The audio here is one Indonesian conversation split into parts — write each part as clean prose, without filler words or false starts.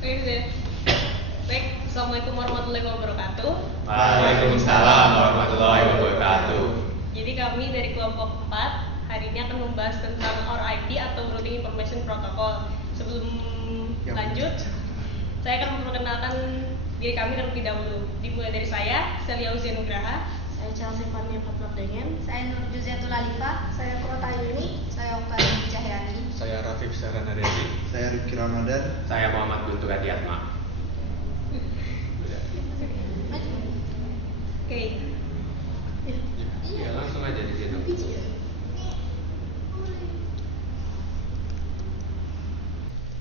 Baik, baik. Assalamualaikum warahmatullahi wabarakatuh. Waalaikumsalam warahmatullahi wabarakatuh. Jadi kami dari kelompok 4 hari ini akan membahas tentang RIP atau Routing Information Protocol. Sebelum lanjut, saya akan memperkenalkan diri kami terlebih dahulu. Dimulai dari saya, Celia Uzian Nugraha. Saya Chelsea Fania Fatmawdengen. Saya Nur Juziatul Alifah. Saya Kota Yuni. Saya Oktari Cahyani. Saya Rafif Syaranariadi. Saya Rifki Ramadan. Saya Muhammad Guntur Adiatma. Oke. Ya, langsung aja di situ.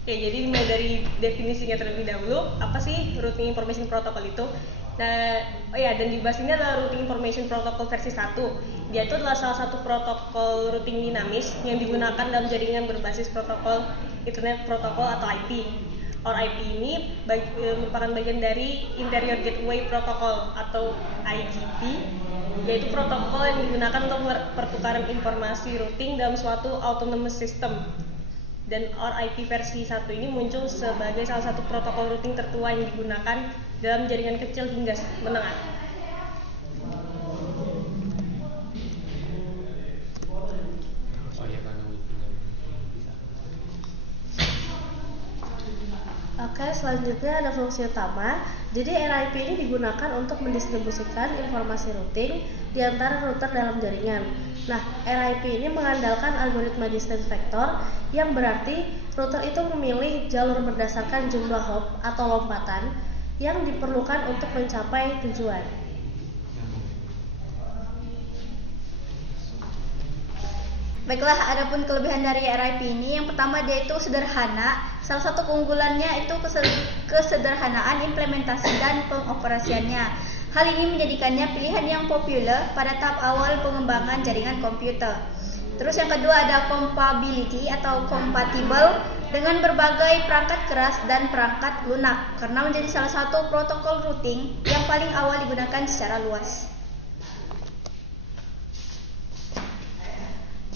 Oke, jadi mulai dari definisinya terlebih dahulu, apa sih Routing Information Protocol itu? Nah, dan dibahas ini adalah Routing Information Protocol versi 1. Dia itu adalah salah satu protokol routing dinamis yang digunakan dalam jaringan berbasis protokol Internet Protocol atau IP. IP ini merupakan bagian dari Interior Gateway Protocol atau IGP, yaitu protokol yang digunakan untuk pertukaran informasi routing dalam suatu autonomous system. Dan RIP versi 1 ini muncul sebagai salah satu protokol routing tertua yang digunakan dalam jaringan kecil hingga menengah. Oke, selanjutnya ada fungsi utama. Jadi RIP ini digunakan untuk mendistribusikan informasi routing di antara router dalam jaringan. Nah, RIP ini mengandalkan algoritma distance vector yang berarti router itu memilih jalur berdasarkan jumlah hop atau lompatan yang diperlukan untuk mencapai tujuan. Baiklah, adapun kelebihan dari RIP ini, yang pertama dia itu sederhana. Salah satu keunggulannya itu kesederhanaan implementasi dan pengoperasiannya. Hal ini menjadikannya pilihan yang populer pada tahap awal pengembangan jaringan komputer. Terus yang kedua ada compatibility atau compatible dengan berbagai perangkat keras dan perangkat lunak, karena menjadi salah satu protokol routing yang paling awal digunakan secara luas.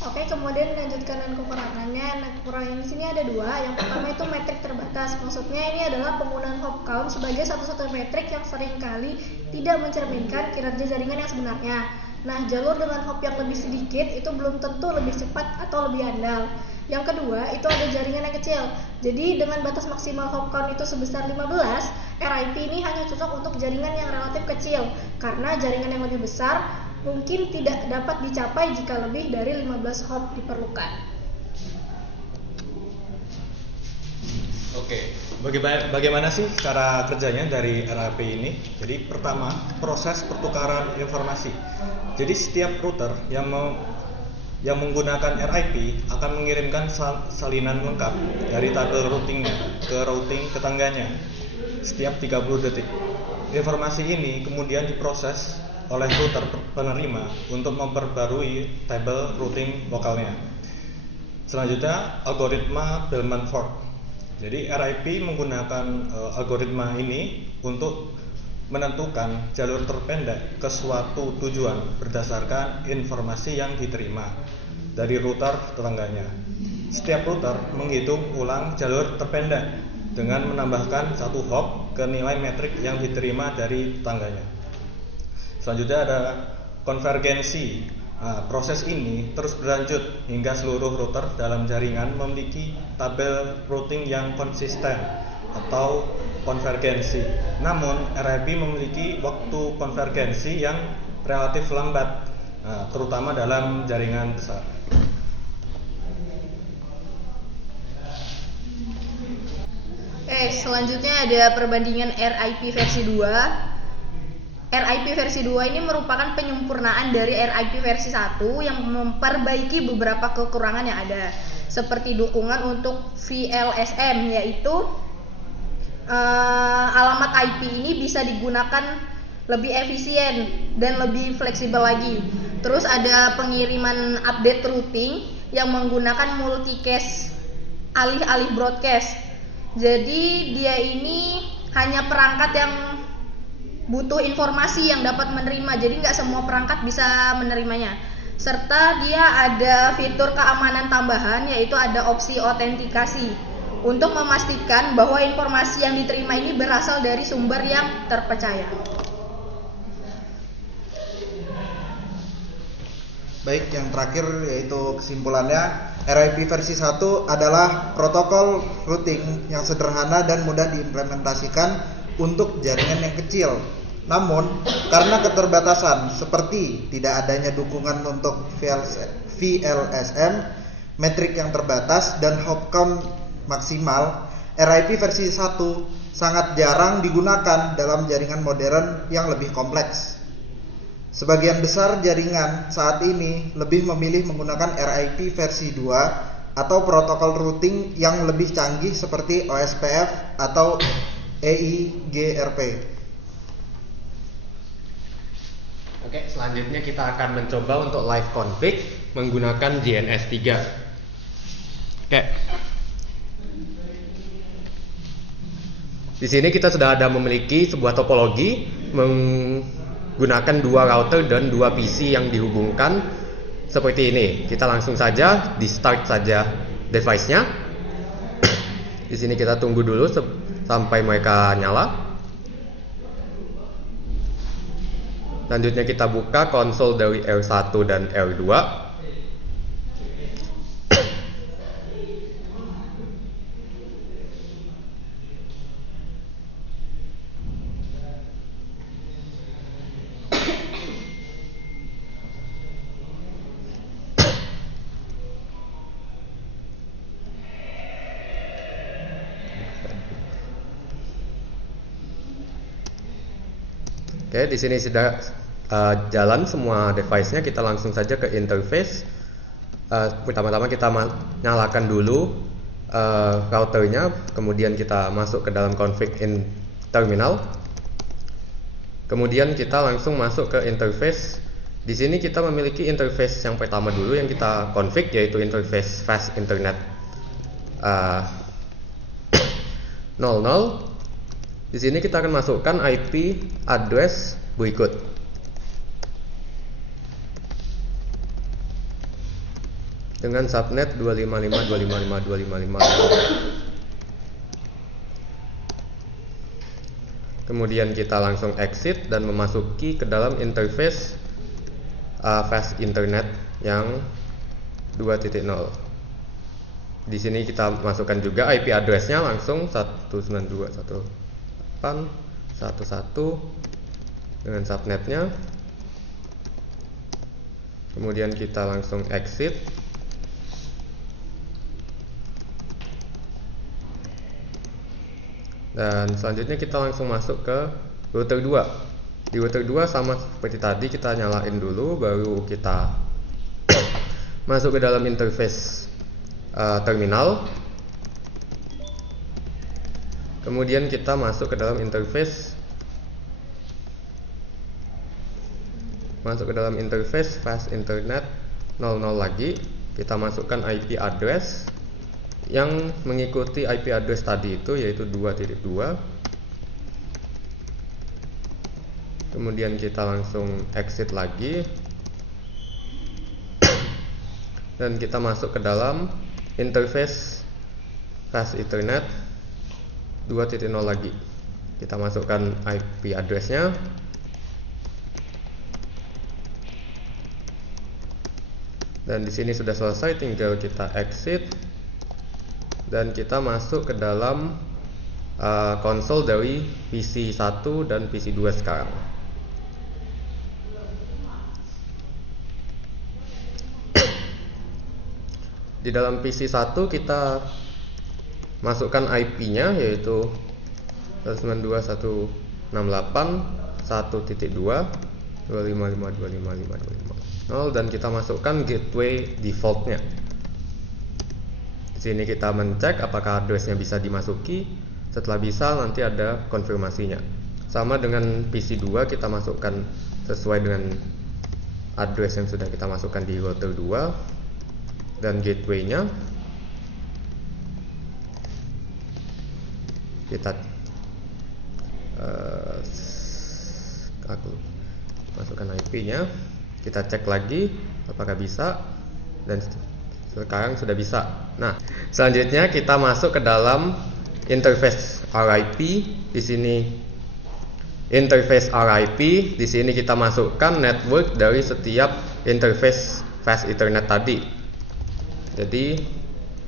Oke, kemudian dilanjutkan dengan kekurangannya. Nah, kekurangan di sini ada dua. Yang pertama itu metrik terbatas. Maksudnya ini adalah penggunaan hop count sebagai satu-satunya metrik yang seringkali tidak mencerminkan kinerja jaringan yang sebenarnya. Nah, jalur dengan hop yang lebih sedikit itu belum tentu lebih cepat atau lebih andal. Yang kedua, itu ada jaringan yang kecil. Jadi dengan batas maksimal hop count itu sebesar 15, RIP ini hanya cocok untuk jaringan yang relatif kecil, karena jaringan yang lebih besar mungkin tidak dapat dicapai jika lebih dari 15 hop diperlukan. Oke, bagaimana sih cara kerjanya dari RIP ini? Jadi pertama, proses pertukaran informasi. Jadi setiap router yang menggunakan RIP akan mengirimkan salinan lengkap dari tabel routingnya ke routing tetangganya setiap 30 detik. Informasi ini kemudian diproses oleh router penerima untuk memperbarui tabel routing lokalnya. Selanjutnya, algoritma Bellman-Ford. Jadi RIP menggunakan algoritma ini untuk menentukan jalur terpendek ke suatu tujuan berdasarkan informasi yang diterima dari router tetangganya. Setiap router menghitung ulang jalur terpendek dengan menambahkan satu hop ke nilai metrik yang diterima dari tetangganya. Selanjutnya ada konvergensi. Proses ini terus berlanjut hingga seluruh router dalam jaringan memiliki tabel routing yang konsisten atau konvergensi. Namun RIP memiliki waktu konvergensi yang relatif lambat, terutama dalam jaringan besar. Selanjutnya ada perbandingan RIP versi 2. RIP versi 2 ini merupakan penyempurnaan dari RIP versi 1 yang memperbaiki beberapa kekurangan yang ada, seperti dukungan untuk VLSM, yaitu alamat IP ini bisa digunakan lebih efisien dan lebih fleksibel lagi. Terus ada pengiriman update routing yang menggunakan multicast alih-alih broadcast. Jadi dia ini hanya perangkat yang butuh informasi yang dapat menerima, jadi nggak semua perangkat bisa menerimanya. Serta dia ada fitur keamanan tambahan, yaitu ada opsi autentikasi. untuk memastikan bahwa informasi yang diterima ini berasal dari sumber yang terpercaya. Baik, yang terakhir yaitu kesimpulannya, RIP versi 1 adalah protokol routing yang sederhana dan mudah diimplementasikan untuk jaringan yang kecil. Namun, karena keterbatasan seperti tidak adanya dukungan untuk VLSM, metrik yang terbatas, dan hop count maksimal, RIP versi 1 sangat jarang digunakan dalam jaringan modern yang lebih kompleks. Sebagian besar jaringan saat ini lebih memilih menggunakan RIP versi 2 atau protokol routing yang lebih canggih seperti OSPF atau EIGRP. Oke, selanjutnya kita akan mencoba untuk live config menggunakan JNS 3. Oke. Di sini kita sudah ada memiliki sebuah topologi menggunakan dua router dan dua PC yang dihubungkan seperti ini. Kita langsung saja di start saja device-nya. Di sini kita tunggu dulu sampai mereka nyala. Selanjutnya kita buka konsol dari R1 dan R2. Oke, di sini sudah jalan semua device-nya. Kita langsung saja ke interface. Pertama-tama kita nyalakan dulu routernya, kemudian kita masuk ke dalam config in terminal. Kemudian kita langsung masuk ke interface. Di sini kita memiliki interface yang pertama dulu yang kita config, yaitu interface fast internet 00. Di sini kita akan masukkan IP address berikut. Dengan subnet 255.255.255.255. Kemudian kita langsung exit dan memasuki ke dalam interface fast internet yang 2.0. Di sini kita masukkan juga IP address-nya langsung 192.168.1.1 dengan subnetnya. Kemudian kita langsung exit. Dan selanjutnya kita langsung masuk ke router 2. Di router 2 sama seperti tadi, kita nyalain dulu, baru kita masuk ke dalam interface terminal. Kemudian kita masuk ke dalam interface fast internet 00 lagi. Kita masukkan IP address yang mengikuti IP address tadi itu, yaitu 2.2. Kemudian kita langsung exit lagi dan kita masuk ke dalam interface fast internet 2.0 lagi. Kita masukkan IP address-nya. Dan di sini sudah selesai, tinggal kita exit dan kita masuk ke dalam konsol dari PC 1 dan PC 2 sekarang. Di dalam PC 1 kita masukkan IP-nya, yaitu 192.168.1.2 dan kita masukkan gateway default-nya. Di sini kita mencek apakah address-nya bisa dimasuki. Setelah bisa, nanti ada konfirmasinya. Sama dengan PC 2, kita masukkan sesuai dengan address yang sudah kita masukkan di router 2 dan gateway-nya. Kita aku masukkan IP-nya, kita cek lagi apakah bisa, dan Sekarang sudah bisa. Nah, selanjutnya kita masuk ke dalam interface RIP. Di sini interface RIP, di sini kita masukkan network dari setiap interface fast Ethernet tadi. Jadi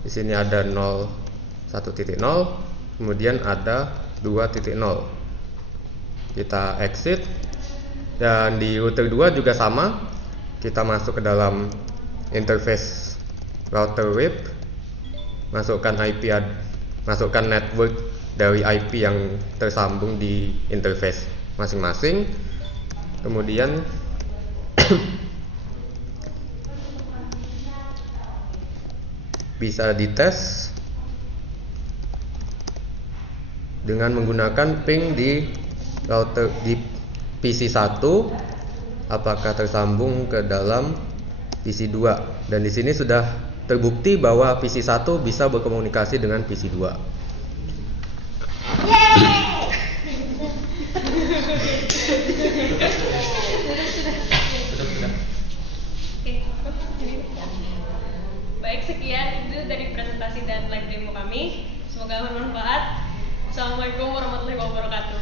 di sini ada 1.0, kemudian ada 2.0. Kita exit, dan di router 2 juga sama. Kita masuk ke dalam interface router web, masukkan masukkan network dari IP yang tersambung di interface masing-masing. Kemudian bisa dites dengan menggunakan ping di router di PC1 apakah tersambung ke dalam PC2, dan di sini sudah terbukti bahwa PC1 bisa berkomunikasi dengan PC2. Baik, sekian itu dari presentasi dan live demo kami. Semoga bermanfaat. Assalamualaikum warahmatullahi wabarakatuh.